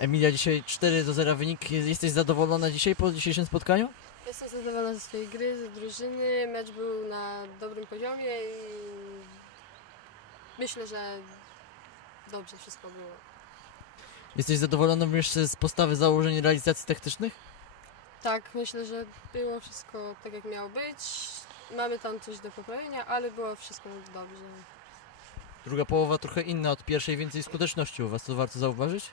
Emilia, dzisiaj 4 do 0 wynik. Jesteś zadowolona dzisiaj po dzisiejszym spotkaniu? Jestem zadowolona ze swojej gry, z drużyny. Mecz był na dobrym poziomie i myślę, że dobrze wszystko było. Jesteś zadowolona również z postawy założeń i realizacji taktycznych? Tak, myślę, że było wszystko tak, jak miało być. Mamy tam coś do poprawienia, ale było wszystko dobrze. Druga połowa trochę inna od pierwszej, więcej skuteczności u Was, to warto zauważyć?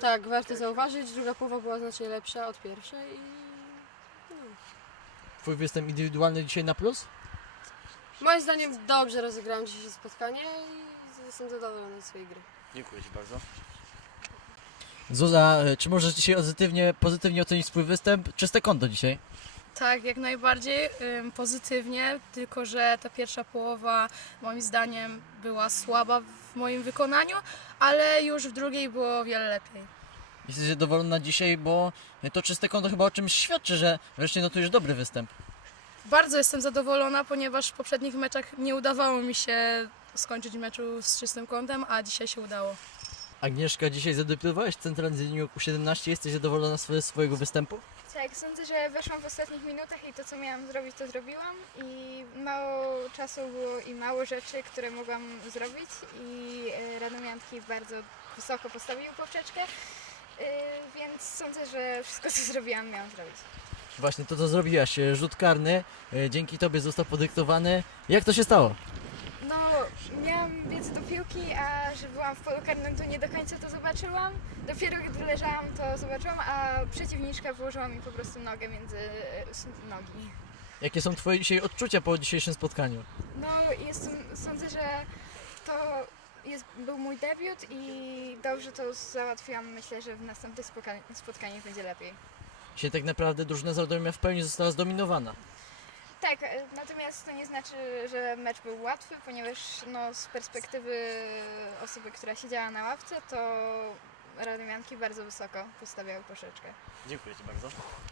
Tak, warto zauważyć, druga połowa była znacznie lepsza od pierwszej i... No. Twój występ indywidualny dzisiaj na plus? Moim zdaniem dobrze rozegrałem dzisiejsze spotkanie i jestem zadowolony z do swojej gry. Dziękuję Ci bardzo. Zuza, czy możesz dzisiaj pozytywnie, pozytywnie ocenić swój występ? Czyste konto dzisiaj? Tak, jak najbardziej pozytywnie, tylko że ta pierwsza połowa moim zdaniem była słaba w moim wykonaniu, ale już w drugiej było wiele lepiej. Jesteś zadowolona dzisiaj, bo to czyste konto chyba o czymś świadczy, że wreszcie już dobry występ. Bardzo jestem zadowolona, ponieważ w poprzednich meczach nie udawało mi się skończyć meczu z czystym kątem, a dzisiaj się udało. Agnieszka, dzisiaj zadebiutowałaś w Centralnym u 17 Jesteś zadowolona ze swojego występu? Tak, sądzę, że weszłam w ostatnich minutach i to, co miałam zrobić, to zrobiłam. I mało czasu było i mało rzeczy, które mogłam zrobić. I Radomianki bardzo wysoko postawił poprzeczkę. Więc sądzę, że wszystko, co zrobiłam, miałam zrobić. Właśnie, to co zrobiłaś, rzut karny, dzięki Tobie został podyktowany. Jak to się stało? miałam więcej do piłki, a że byłam w polu karnym, to nie do końca to zobaczyłam. Dopiero gdy leżałam, to zobaczyłam, a przeciwniczka włożyła mi po prostu nogę między nogi. Jakie są Twoje dzisiaj odczucia po dzisiejszym spotkaniu? No, jestem, sądzę, że to jest, był mój debiut i dobrze to załatwiłam. Myślę, że w następnych spotkaniach będzie lepiej. Dzisiaj tak naprawdę drużyna z Radomia w pełni została zdominowana tak, natomiast to nie znaczy, że mecz był łatwy, ponieważ no, z perspektywy osoby, która siedziała na ławce, to Radomianki bardzo wysoko postawiały poszeczkę. Dziękuję Ci bardzo.